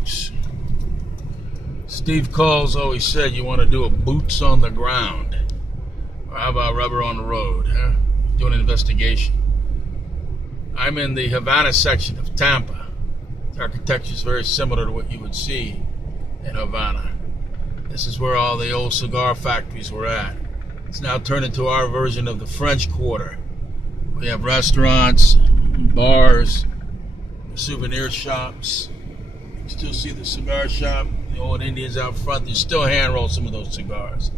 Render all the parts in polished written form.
folks. Steve Coles always said you want to do a boots on the ground. Or how about rubber on the road, huh? Do an investigation. I'm in the Havana section of Tampa. The architecture is very similar to what you would see in Havana. This is where all the old cigar factories were at. It's now turned into our version of the French Quarter. We have restaurants, bars, souvenir shops. You still see the cigar shop, the old Indians out front. They still hand roll some of those cigars.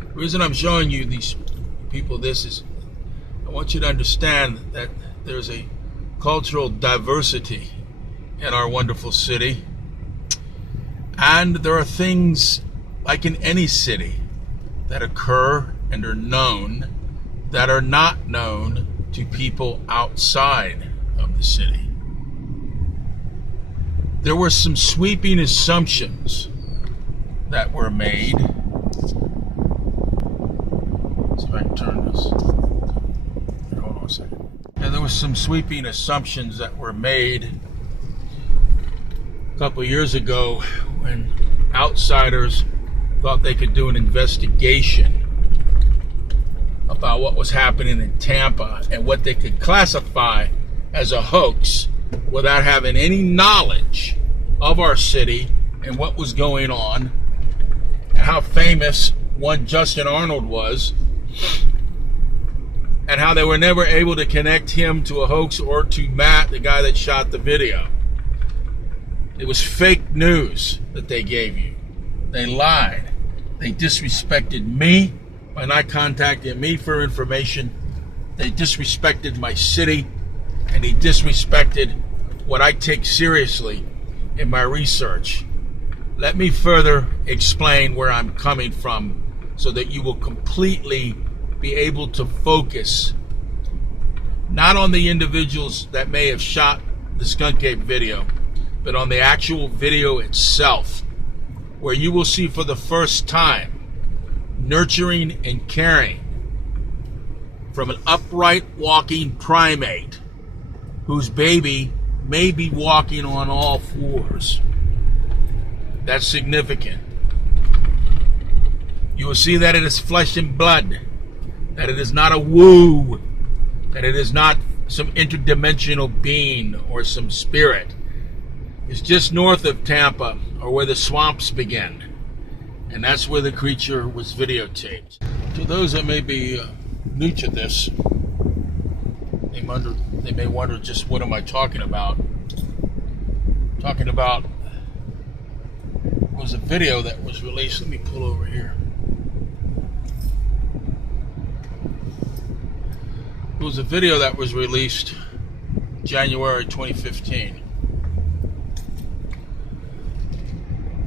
The reason I'm showing you these people this is I want you to understand that there's a cultural diversity in our wonderful city. And there are things, like in any city, that occur and are known that are not known to people outside of the city. There were some sweeping assumptions that were made. Let's see if I can turn this. Hold on a second. And there were some sweeping assumptions that were made a couple of years ago when outsiders thought they could do an investigation about what was happening in Tampa and what they could classify as a hoax without having any knowledge of our city and what was going on and how famous one Justin Arnold was and how they were never able to connect him to a hoax or to Matt, the guy that shot the video. It was fake news that they gave you. They lied. They disrespected me by not contacting me for information. They disrespected my city, and they disrespected what I take seriously in my research. Let me further explain where I'm coming from so that you will completely be able to focus not on the individuals that may have shot the Skunk Ape video, but on the actual video itself, where you will see for the first time nurturing and caring from an upright walking primate whose baby may be walking on all fours. That's significant. You will see that it is flesh and blood, that it is not a woo, that it is not some interdimensional being or some spirit. It's just north of Tampa, or where the swamps begin. And that's where the creature was videotaped. To those that may be new to this, they may wonder just what am I talking about. Talking about was a video that was released. Let me pull over here. It was a video that was released January 2015.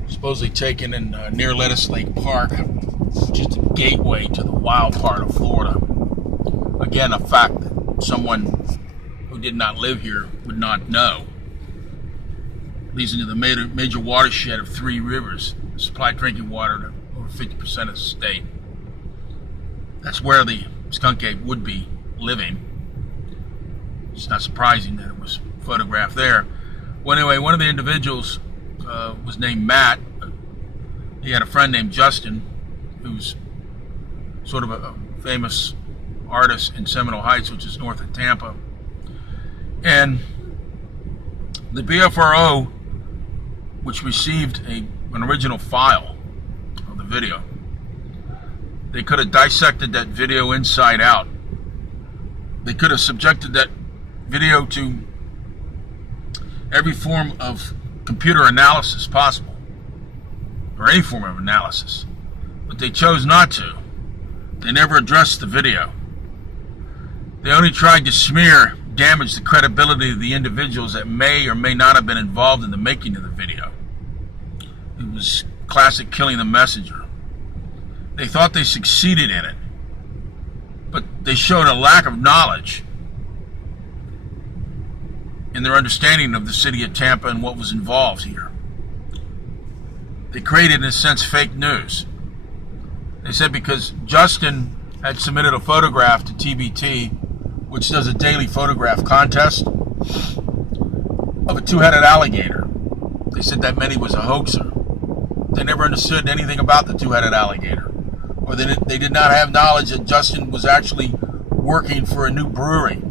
Supposedly taken in near Lettuce Lake Park, which is the gateway to the wild part of Florida. Again, a fact that someone who did not live here would not know. Leads into the major watershed of 3 rivers, supply drinking water to over 50% of the state. That's where the skunk ape would be living. It's not surprising that it was photographed there. Well, anyway, one of the individuals was named Matt. He had a friend named Justin, who's sort of a famous artist in Seminole Heights, which is north of Tampa. And the BFRO, which received an original file of the video, they could have dissected that video inside out. They could have subjected that video to every form of computer analysis possible, or any form of analysis, but they chose not to. They never addressed the video. They only tried to damage the credibility of the individuals that may or may not have been involved in the making of the video. It was classic killing the messenger. They thought they succeeded in it, but they showed a lack of knowledge in their understanding of the city of Tampa and what was involved here. They created, in a sense, fake news. They said because Justin had submitted a photograph to TBT, which does a daily photograph contest, of a 2-headed alligator. They said that Many was a hoaxer. They never understood anything about the two-headed alligator. Or they did not have knowledge that Justin was actually working for a new brewery,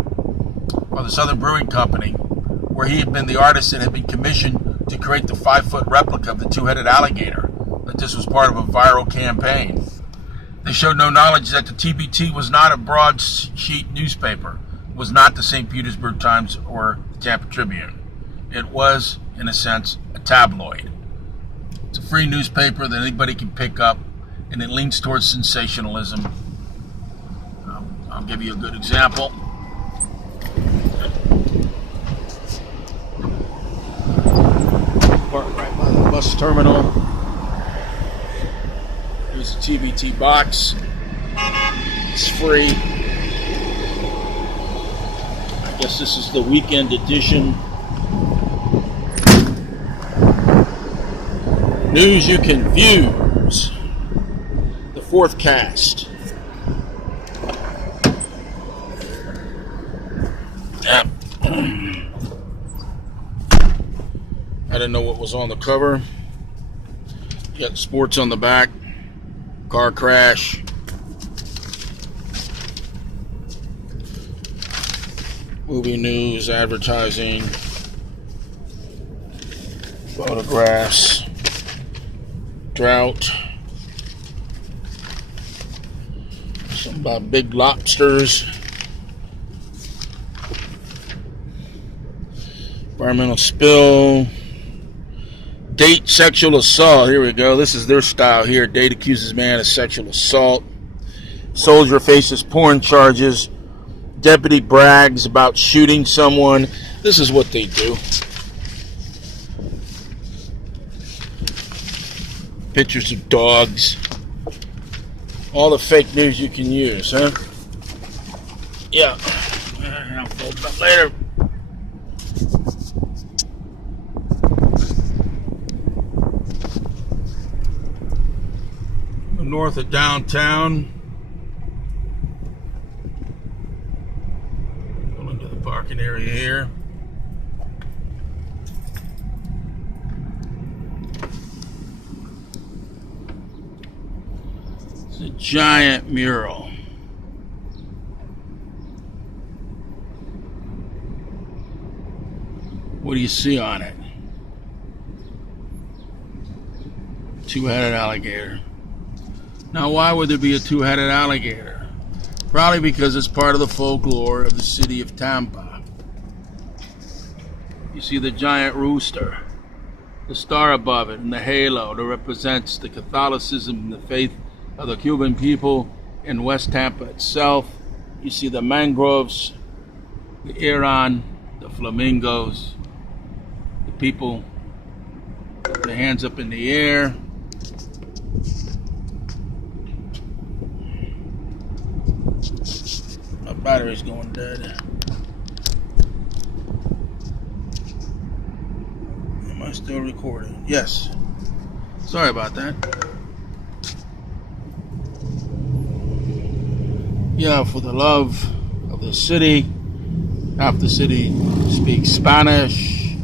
or the Southern Brewing Company, where he had been the artist that had been commissioned to create the 5-foot replica of the two-headed alligator, that this was part of a viral campaign. They showed no knowledge that the TBT was not a broadsheet newspaper, was not the St. Petersburg Times or the Tampa Tribune. It was, in a sense, a tabloid. It's a free newspaper that anybody can pick up, and it leans towards sensationalism. I'll give you a good example. Park right by the bus terminal. Here's a TBT box. It's free. I guess this is the weekend edition. News you can views. The fourth cast. I didn't know what was on the cover. You got sports on the back. Car crash. Movie news, advertising, photographs, drought, something about big lobsters, environmental spill, date sexual assault. Here we go. This is their style here. Date accuses man of sexual assault. Soldier faces porn charges. Deputy brags about shooting someone. This is what they do. Pictures of dogs. All the fake news you can use, huh? Yeah. I'll fold it up later. North of downtown. Going into the parking area here. It's a giant mural. What do you see on it? Two-headed alligator. Now, why would there be a two-headed alligator? Probably because it's part of the folklore of the city of Tampa. You see the giant rooster, the star above it, and the halo that represents the Catholicism and the faith of the Cuban people in West Tampa itself. You see the mangroves, the Iran, the flamingos, the people with their hands up in the air. My battery's going dead. Am I still recording? Yes. Sorry about that. Yeah, for the love of the city. Half the city speaks Spanish.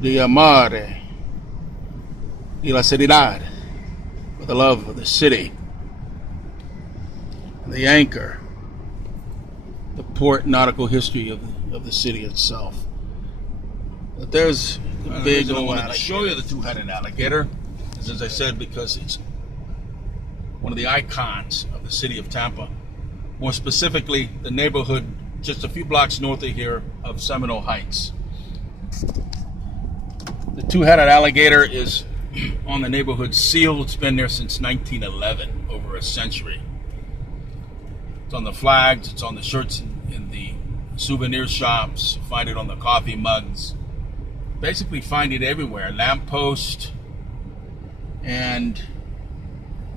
The amare y la seriedad. For the love of the city. The anchor, the port nautical history of the city itself. But there's a big old alligator. I show you the two-headed alligator, as I said, because it's one of the icons of the city of Tampa. More specifically, the neighborhood just a few blocks north of here of Seminole Heights. The two-headed alligator is on the neighborhood seal. It's been there since 1911, over a century. It's on the flags, it's on the shirts in the souvenir shops, you find it on the coffee mugs. Basically find it everywhere. Lamppost and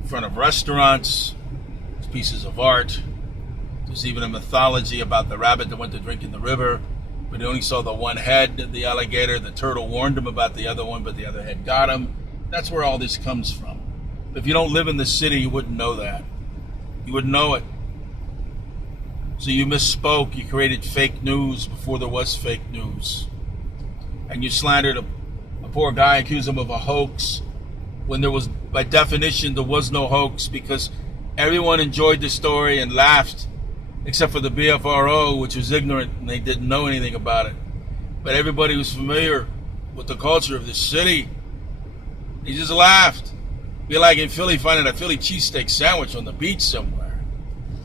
in front of restaurants, pieces of art. There's even a mythology about the rabbit that went to drink in the river, but he only saw the one head of the alligator. The turtle warned him about the other one, but the other head got him. That's where all this comes from. If you don't live in the city, you wouldn't know that. You wouldn't know it. So you misspoke. You created fake news before there was fake news. and you slandered a poor guy, accused him of a hoax, when there was, by definition, there was no hoax, because everyone enjoyed the story and laughed, except for the BFRO, which was ignorant and they didn't know anything about it. But everybody was familiar with the culture of this city. He just laughed. Be like in Philly finding a Philly cheesesteak sandwich on the beach somewhere.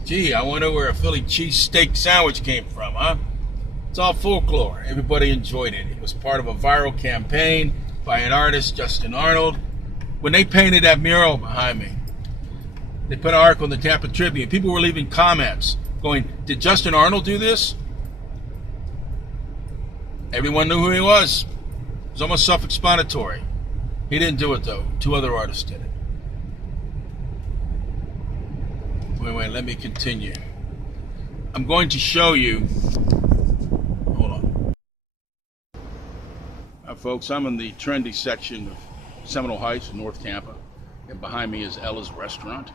Gee, I wonder where a Philly cheesesteak sandwich came from, huh? It's all folklore. Everybody enjoyed it. It was part of a viral campaign by an artist, Justin Arnold. When they painted that mural behind me, they put an article in the Tampa Tribune. People were leaving comments going, did Justin Arnold do this? Everyone knew who he was. It was almost self-explanatory. He didn't do it, though. Two other artists did it. Wait, let me continue. I'm going to show you. Hold on. Folks, I'm in the trendy section of Seminole Heights in North Tampa, and behind me is Ella's Restaurant.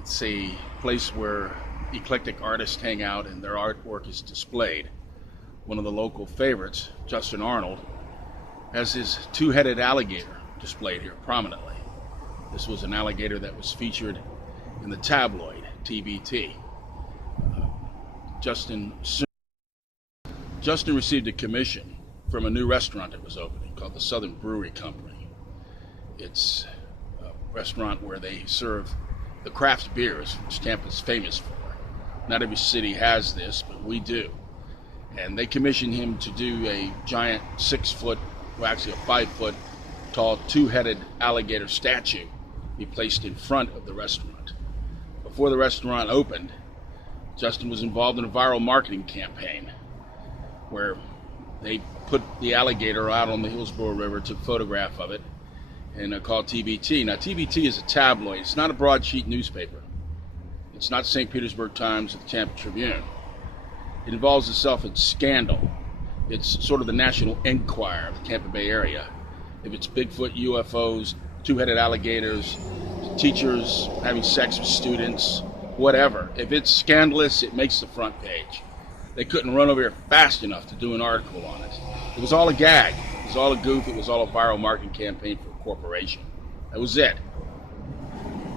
It's a place where eclectic artists hang out and their artwork is displayed. One of the local favorites, Justin Arnold, has his two-headed alligator displayed here prominently. This was an alligator that was featured in the tabloid TBT. Justin received a commission from a new restaurant that was opening called the Southern Brewery Company. It's a restaurant where they serve the craft beers, which Tampa's famous for. Not every city has this, but we do. And they commissioned him to do a giant 6-foot, well, actually a 5-foot tall two-headed alligator statue be placed in front of the restaurant. Before the restaurant opened, Justin was involved in a viral marketing campaign where they put the alligator out on the Hillsborough River, took a photograph of it, and called TBT. Now, TBT is a tabloid. It's not a broadsheet newspaper. It's not St. Petersburg Times or the Tampa Tribune. It involves itself in scandal. It's sort of the National Enquirer of the Tampa Bay area. If it's Bigfoot, UFOs, two-headed alligators, teachers having sex with students, whatever. If it's scandalous, it makes the front page. They couldn't run over here fast enough to do an article on it. It was all a gag. It was all a goof. It was all a viral marketing campaign for a corporation. That was it.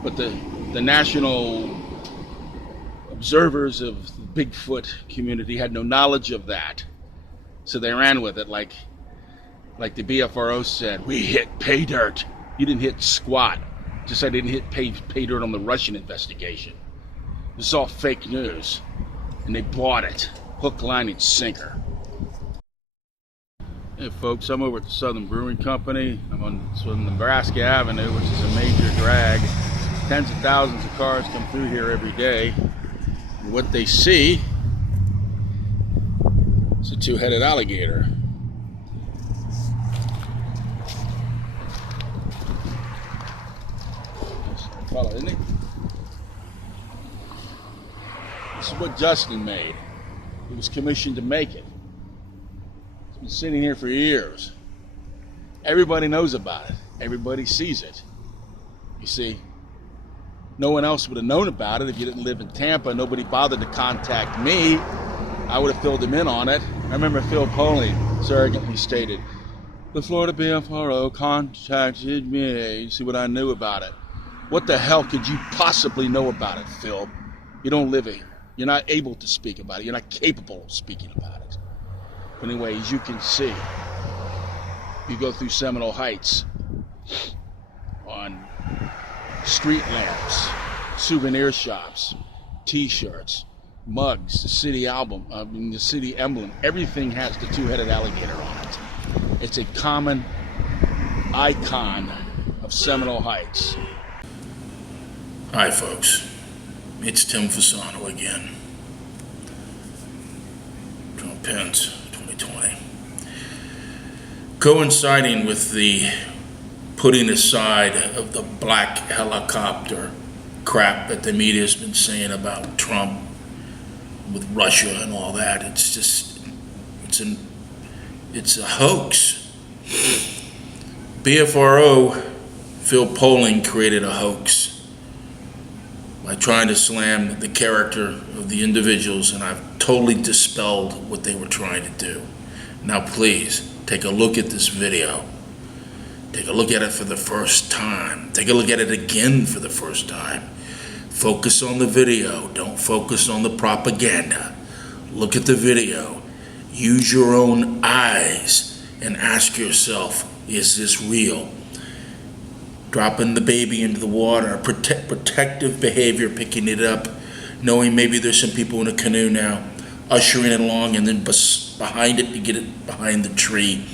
But the national observers of the Bigfoot community had no knowledge of that. So they ran with it like the BFRO said, we hit pay dirt. You didn't hit squat. Just like they didn't hit pay dirt on the Russian investigation. This is all fake news. And they bought it. Hook, line, and sinker. Hey folks, I'm over at the Southern Brewing Company. I'm on Nebraska Avenue, which is a major drag. Tens of thousands of cars come through here every day. And what they see is a two-headed alligator. Follow, isn't he? This is what Justin made. He was commissioned to make it. It's been sitting here for years. Everybody knows about it. Everybody sees it. You see, no one else would have known about it if you didn't live in Tampa. Nobody bothered to contact me. I would have filled him in on it. I remember Phil Poley arrogantly stated, the Florida BFRO contacted me. You see what I knew about it. What the hell could you possibly know about it, Phil? You don't live here. You're not able to speak about it. You're not capable of speaking about it. But anyway, as you can see, you go through Seminole Heights on street lamps, souvenir shops, t-shirts, mugs, the city the city emblem. Everything has the two-headed alligator on it. It's a common icon of Seminole Heights. Hi folks, it's Tim Fasano again. Trump Pence 2020. Coinciding with the putting aside of the black helicopter crap that the media has been saying about Trump with Russia and all that, it's a hoax. BFRO, Phil Polling created a hoax by trying to slam the character of the individuals, and I've totally dispelled what they were trying to do. Now please, take a look at this video. Take a look at it for the first time. Take a look at it again for the first time. Focus on the video. Don't focus on the propaganda. Look at the video. Use your own eyes and ask yourself, is this real? Dropping the baby into the water, protective behavior, picking it up, knowing maybe there's some people in a canoe now, ushering it along, and then behind it to get it behind the tree.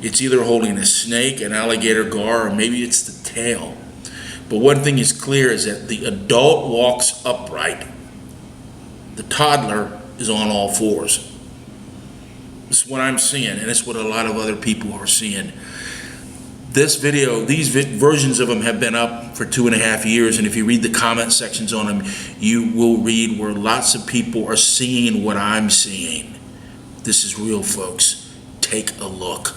It's either holding a snake, an alligator gar, or maybe it's the tail. But one thing is clear is that the adult walks upright. The toddler is on all fours. This is what I'm seeing, and it's what a lot of other people are seeing. This video, these versions of them have been up for 2.5 years, and if you read the comment sections on them, you will read where lots of people are seeing what I'm seeing. This is real, folks. Take a look.